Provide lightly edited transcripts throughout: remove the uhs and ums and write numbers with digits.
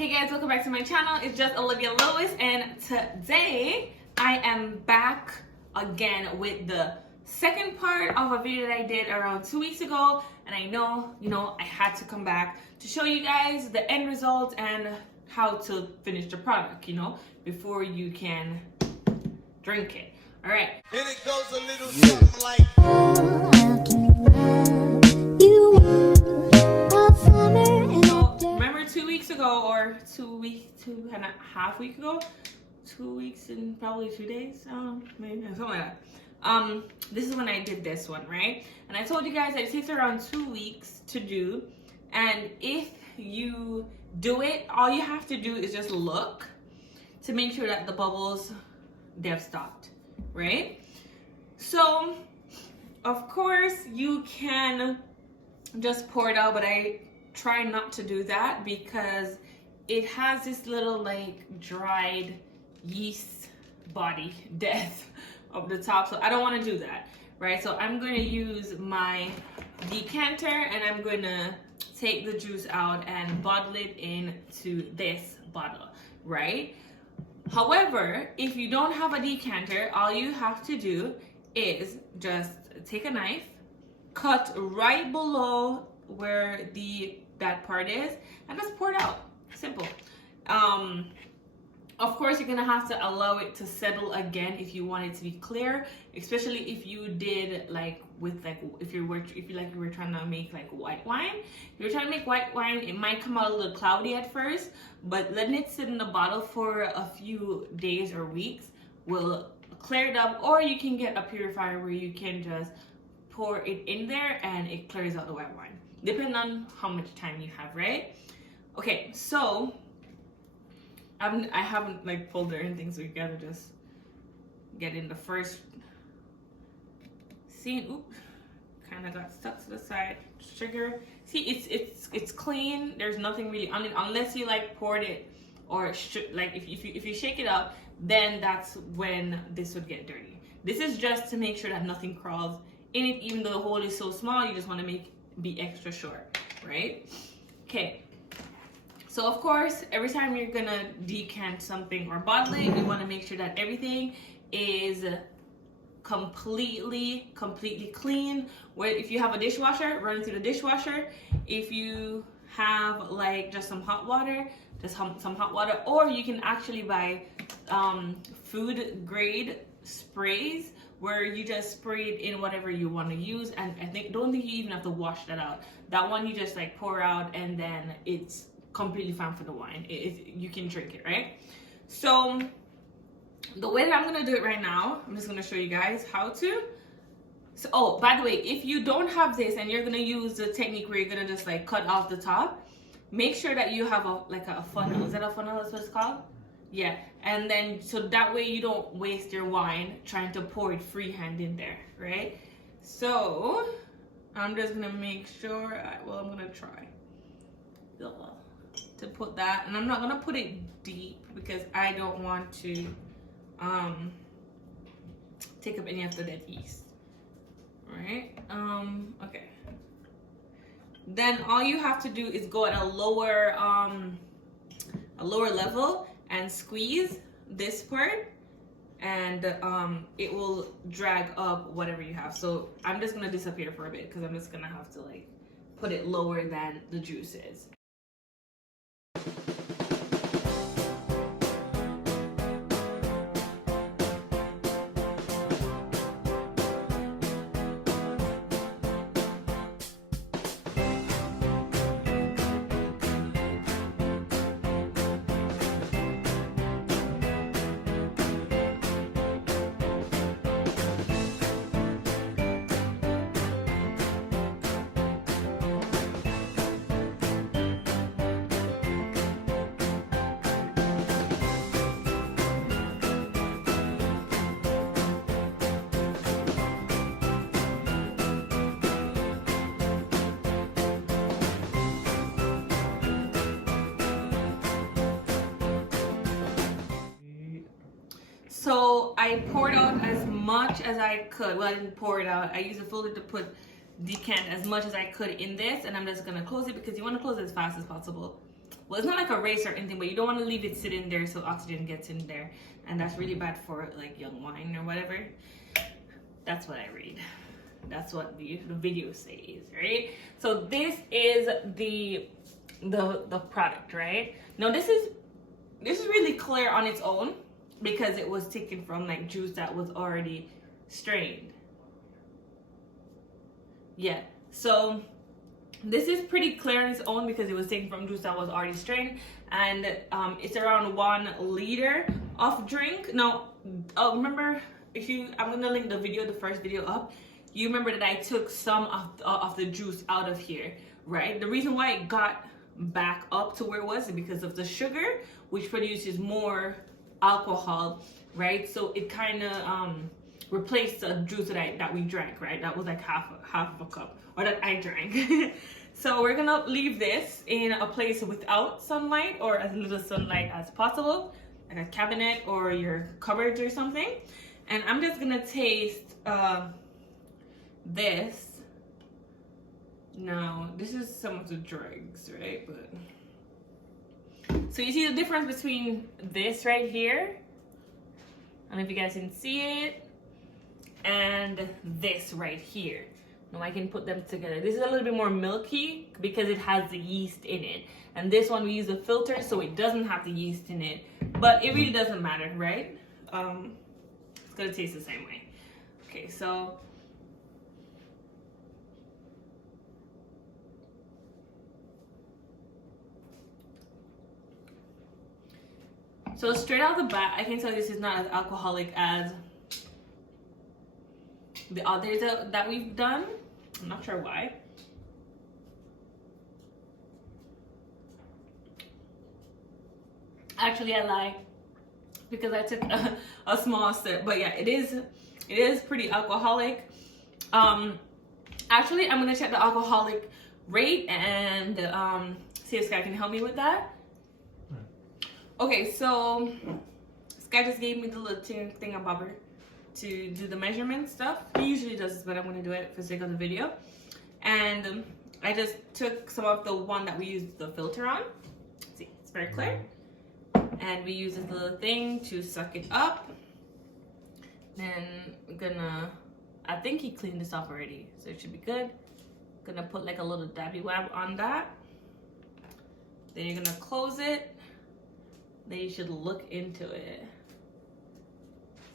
Hey guys, welcome back to my channel. It's just Olivia Lewis, and today I am back again with the second part of a video that I did around 2 weeks ago. And I know, I had to come back to show you guys the end result and how to finish the product, before you can drink it. All right. And it goes a little something like. Remember 2 weeks ago, or 2.5 weeks ago, 2 weeks and probably 2 days, maybe something like that. This is when I did this one, right? And I told you guys that it takes around 2 weeks to do, and if you do it, all you have to do is just look to make sure that the bubbles, they've stopped, right? So of course you can just pour it out, but I try not to do that because it has this little like dried yeast body death of the top, so I don't want to do that, right? So I'm going to use my decanter and I'm going to take the juice out and bottle it into this bottle, right? However, if you don't have a decanter, all you have to do is just take a knife, cut right below where that part is, and just pour it out. Simple. Of course, you're gonna have to allow it to settle again if you want it to be clear, especially if you did if you were trying to make like white wine. If you're trying to make white wine, it might come out a little cloudy at first, but letting it sit in the bottle for a few days or weeks will clear it up. Or you can get a purifier where you can just pour it in there and it clears out the white wine, depending on how much time you have, right? Okay, so I haven't like pulled or anything, so you gotta just get in the first scene. Oop, kind of got stuck to the side. Sugar. See, it's clean. There's nothing really on it unless you like poured it, or if you shake it up, then that's when this would get dirty. This is just to make sure that nothing crawls in it, even though the hole is so small. You just want to be extra sure, right? Okay. So of course, every time you're gonna decant something or bottle it, you want to make sure that everything is completely clean. Where if you have a dishwasher, run it through the dishwasher. If you have like just some hot water, some hot water, or you can actually buy food grade sprays where you just spray it in whatever you want to use, and don't think you even have to wash that out. That one you just like pour out, and then it's completely fine for the wine. You can drink it, right? So the way that I'm gonna do it right now, I'm just gonna show you guys how to. So, oh, by the way, if you don't have this and you're gonna use the technique where you're gonna just like cut off the top, make sure that you have a funnel. Is that a funnel? That's what it's called? Yeah. And then so that way you don't waste your wine trying to pour it freehand in there, right? So I'm just gonna make sure. I'm gonna try to put that, and I'm not gonna put it deep because I don't want to take up any of the dead yeast, right? Okay. Then all you have to do is go at a lower level and squeeze this part, and it will drag up whatever you have. So I'm just gonna disappear for a bit because I'm just gonna have to like put it lower than the juice is. So I poured out as much as I could. Well, I didn't pour it out. I used a filter to decant as much as I could in this, and I'm just gonna close it because you want to close it as fast as possible. well, it's not like a race or anything, but you don't want to leave it sitting there so oxygen gets in there, and that's really bad for like young wine or whatever. That's what I read. That's what the video says, right? So this is the product, right? Now this is really clear on its own because it was taken from like juice that was already strained. Yeah, so this is pretty clear on its own because it was taken from juice that was already strained, and it's around 1 liter of drink. Now, remember, I'm gonna link the first video up. You remember that I took some of the juice out of here, right? The reason why it got back up to where it was is because of the sugar, which produces more alcohol, right? So it kind of replaced the juice that we drank, right? That was like half of a cup, or that I drank. So we're gonna leave this in a place without sunlight, or as little sunlight as possible, like a cabinet or your cupboards or something. And I'm just gonna taste this. Now, this is some of the drugs, right? But so you see the difference between this right here, I don't know if you guys can see it, and this right here. Now I can put them together. This is a little bit more milky because it has the yeast in it, and this one we use a filter so it doesn't have the yeast in it, but it really doesn't matter, right? It's gonna taste the same way. Okay, so straight out the bat, I can tell this is not as alcoholic as the others that we've done. I'm not sure why. Actually, I lie because I took a small sip. But yeah, it is pretty alcoholic. Actually, I'm gonna check the alcoholic rate and see if Sky can help me with that. Okay, so Sky just gave me the little thingabobber to do the measurement stuff. He usually does this, but I'm gonna do it for the sake of the video. And I just took some of the one that we used the filter on. See, it's very clear. And we use this little thing to suck it up. Then I'm gonna, I think he cleaned this off already, so it should be good. Gonna put like a little dabby wab on that. Then you're gonna close it. Then you should look into it.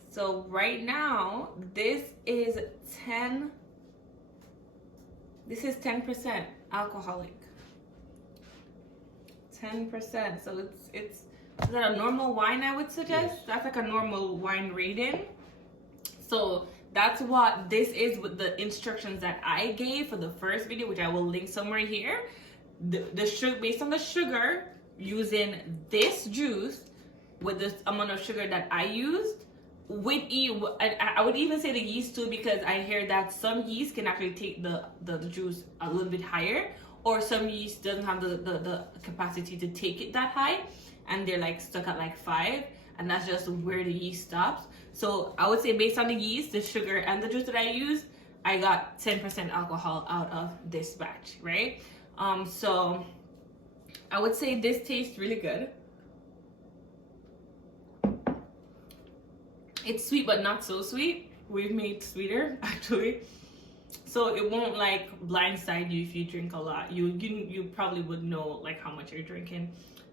So right now, this is 10% alcoholic. 10%. So is that a normal wine, I would suggest? Yes. That's like a normal wine rating. So that's what this is with the instructions that I gave for the first video, which I will link somewhere here. The sugar, based on the sugar, using this juice with this amount of sugar that I used, I would even say the yeast too, because I hear that some yeast can actually take the juice a little bit higher, or some yeast doesn't have the capacity to take it that high, and they're like stuck at like 5, and that's just where the yeast stops. So I would say based on the yeast, the sugar, and the juice that I used, I got 10% alcohol out of this batch, right? So I would say this tastes really good. It's sweet, but not so sweet. We've made sweeter, actually. So it won't like blindside you if you drink a lot. You probably would know like how much you're drinking.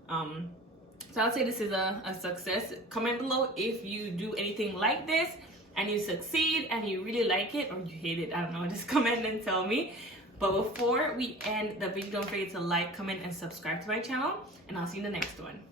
So I'll say this is a success. Comment below if you do anything like this and you succeed and you really like it, or you hate it. I don't know, just comment and tell me. But before we end the video, don't forget to like, comment, and subscribe to my channel, and I'll see you in the next one.